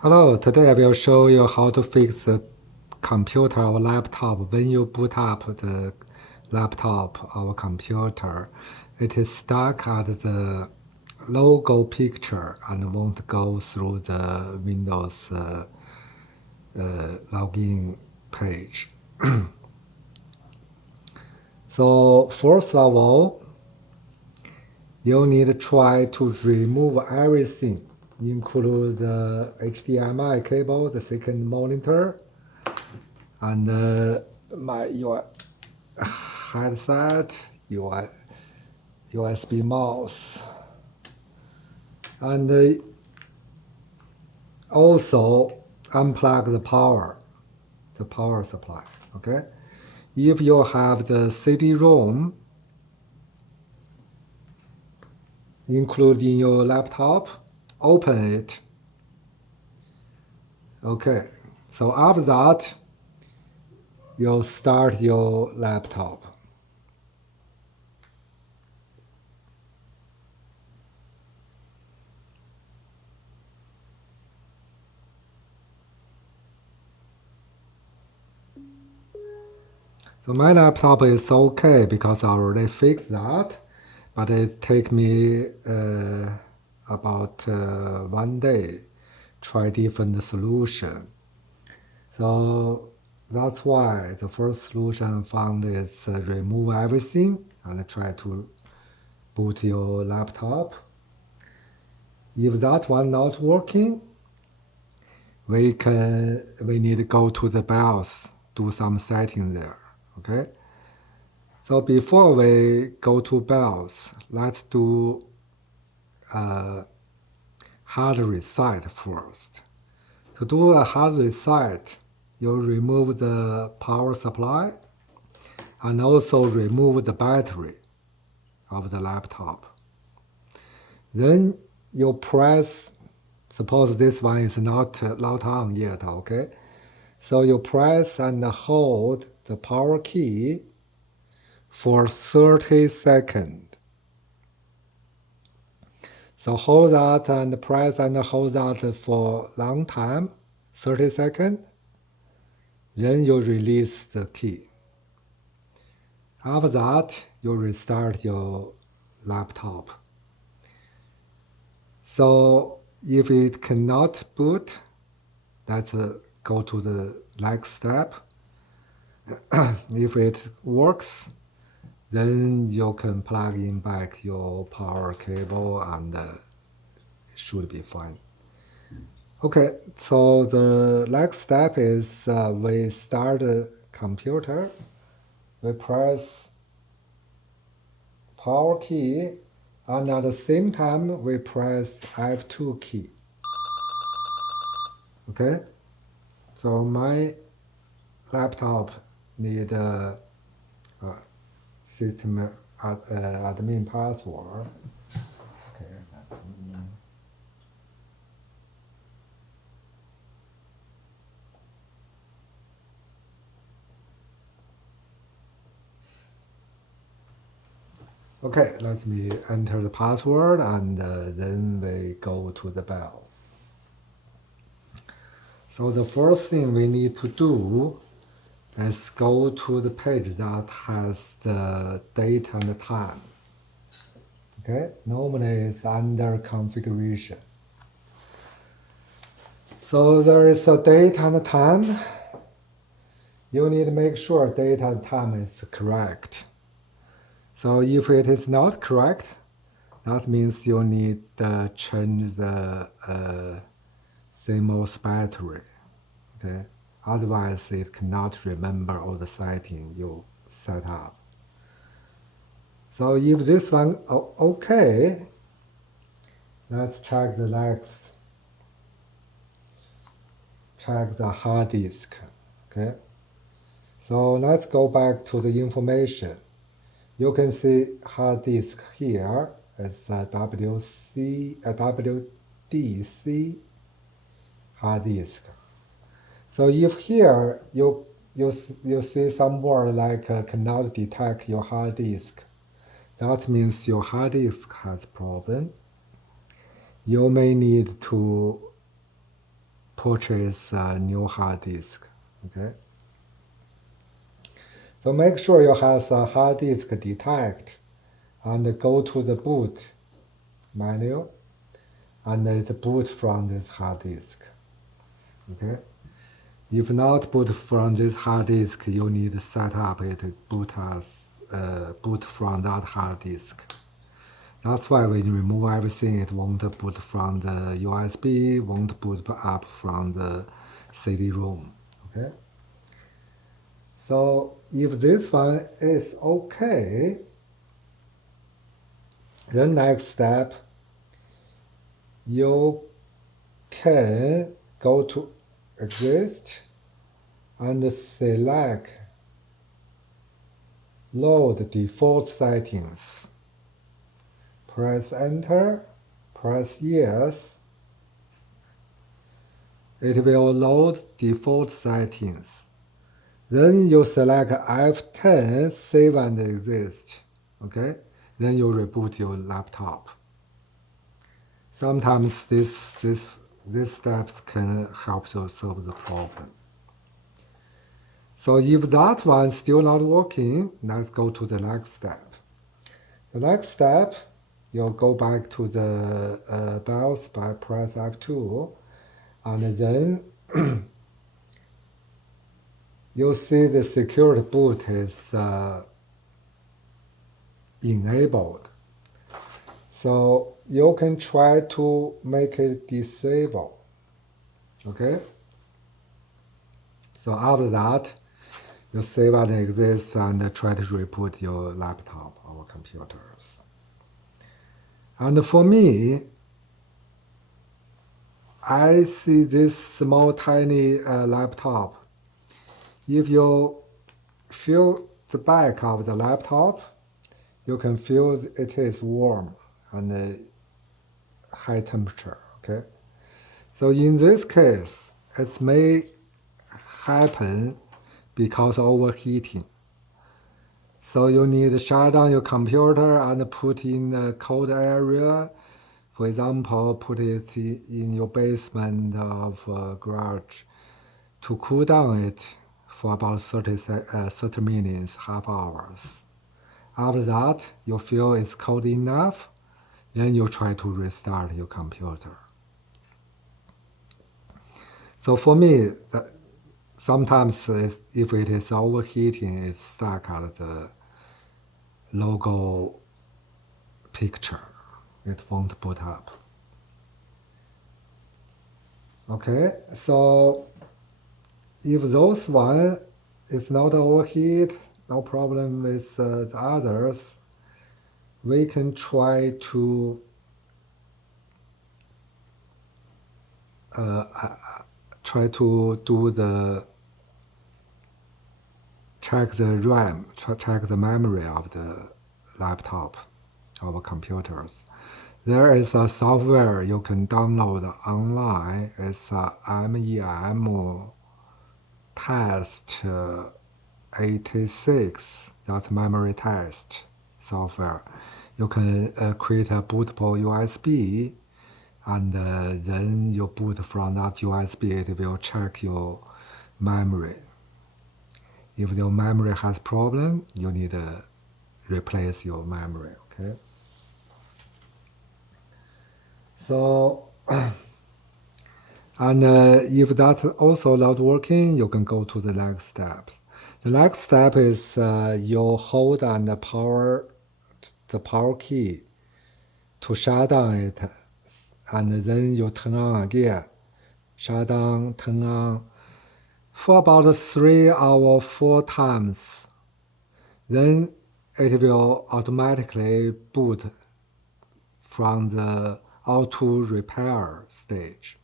Hello, today I will show you how to fix the computer or laptop when you boot up the laptop or computer. It is stuck at the logo picture and won't go through the Windows login page. So first of all, you need to try to remove everything, include the HDMI cable, the second monitor, and your headset, your USB mouse, and also unplug the power supply. Okay, if you have the CD-ROM included in your laptop, open it. Okay, so after that, you'll start your laptop. So my laptop is okay because I already fixed that, but it take me about 1 day try different solution. So that's why the first solution I found is remove everything and try to boot your laptop. If that one not working, we need to go to the BIOS, do some setting there. Okay. So before we go to BIOS, let's do hard reset first. To do a hard reset, you remove the power supply and also remove the battery of the laptop. Then you press, suppose this one is not on yet, okay? So you press and hold the power key for 30 seconds. So hold that and press and hold that for a long time, 30 seconds. Then you release the key. After that, you restart your laptop. So if it cannot boot, let's go to the next step. If it works, then you can plug in back your power cable and it should be fine. Okay, so the next step is we start the computer. We press power key and at the same time we press F2 key. Okay, so my laptop need a system admin password. Okay, that's me. Okay, let me enter the password and then we go to the BIOS. So the first thing we need to do is go to the page that has the date and time. Okay, normally it's under configuration. So there is a date and time. You need to make sure date and time is correct. So if it is not correct, that means you need to change the CMOS battery. Okay, otherwise it cannot remember all the settings you set up. So if this one okay, let's check the next. Check the hard disk. Okay, so let's go back to the information. You can see hard disk here is a WDC hard disk. So if here you see some word like cannot detect your hard disk, that means your hard disk has problem. You may need to purchase a new hard disk. Okay. So make sure you have a hard disk detect and go to the boot menu and it's boot from this hard disk. Okay. If not boot from this hard disk, you need to set up it boot from that hard disk. That's why when you remove everything, it won't boot from the USB, won't boot up from the CD-ROM. Okay. So if this one is okay, the next step, you can go to exist and select load default settings. Press enter, press yes. It will load default settings. Then you select F10, save and exist. Okay? Then you reboot your laptop. Sometimes these steps can help you solve the problem. So if that one's still not working, let's go to the next step. The next step, you'll go back to the BIOS by press F2, and then you'll see the secure boot is enabled. So you can try to make it disable. Okay? So after that, you save and exist and try to reboot your laptop or computers. And for me, I see this small tiny laptop. If you feel the back of the laptop, you can feel it is warm and high temperature. Okay, so in this case, it may happen because of overheating. So you need to shut down your computer and put in a cold area. For example, put it in your basement of a garage to cool down it for about 30 minutes, half hours. After that, you feel it's cold enough, then you try to restart your computer. So for me, sometimes if it is overheating, it's stuck at the logo picture. It won't boot up. Okay, so if those one is not overheat, no problem with the others, we can try to do the check the RAM, check the memory of the laptop, of computers. There is a software you can download online. It's a MEM test 86. That's memory test software. You can create a bootable USB, and then you boot from that USB. It will check your memory. If your memory has problem, you need to replace your memory. Okay. So, and if that's also not working, you can go to the next step. The next step is you hold and power the power key to shut down it, and then you turn on again. Shut down, turn on for about 3 or 4 times. Then it will automatically boot from the auto repair stage.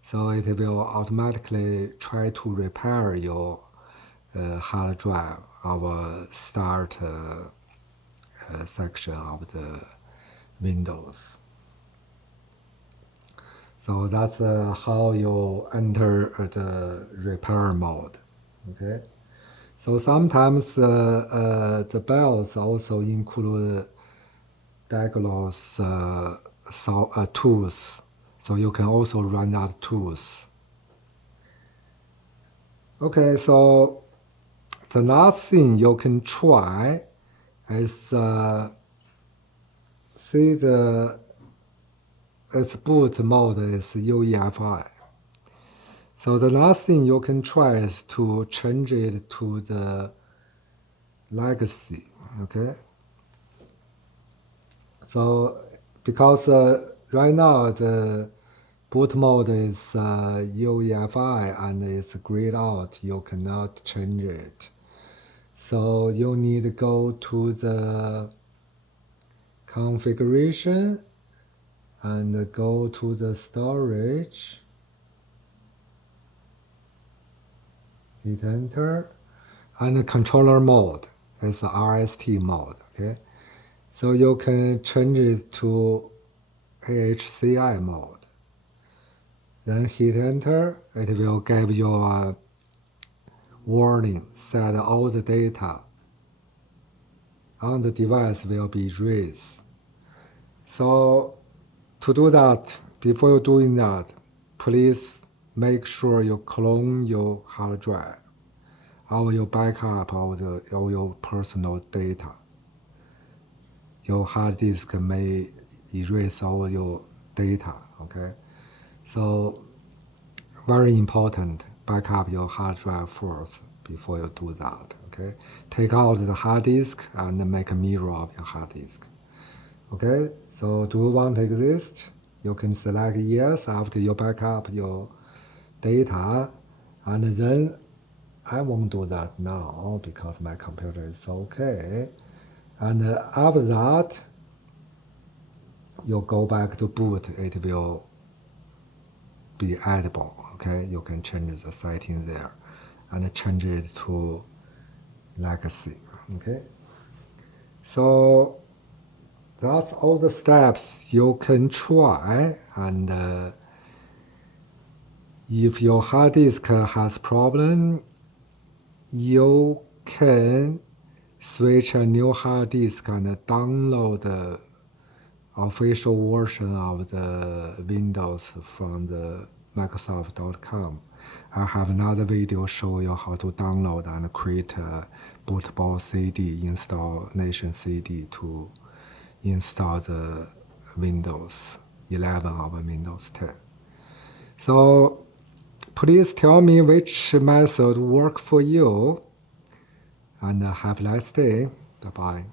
So it will automatically try to repair your hard drive or start section of the Windows. So that's how you enter the repair mode. Okay. So sometimes the BIOS also include diagnose tools. So you can also run that tools Okay, so the last thing you can try is see its boot mode is UEFI. So the last thing you can try is to change it to the legacy. Okay. So because right now the boot mode is UEFI and it's grayed out, you cannot change it. So you need to go to the configuration and go to the storage, hit enter, and the controller mode is the RST mode. Okay, so you can change it to AHCI mode. Then hit enter, it will give you a warning, set all the data on the device will be erased. So to do that, before you're doing that, please make sure you clone your hard drive or you back up all your personal data. Your hard disk may erase all your data, okay? So very important, back up your hard drive first before you do that, okay? Take out the hard disk and make a mirror of your hard disk. Okay, so do you want to exist? You can select yes after you back up your data, and then I won't do that now because my computer is okay. And after that, you go back to boot, it will be edible. Okay, you can change the setting there and change it to legacy. Okay, so that's all the steps you can try. And if your hard disk has problem, you can switch a new hard disk and download the official version of the Windows from the Microsoft.com. I have another video show you how to download and create a bootable CD, installation CD to install the Windows 11 or Windows 10. So please tell me which method work for you, and have a nice day. Bye-bye.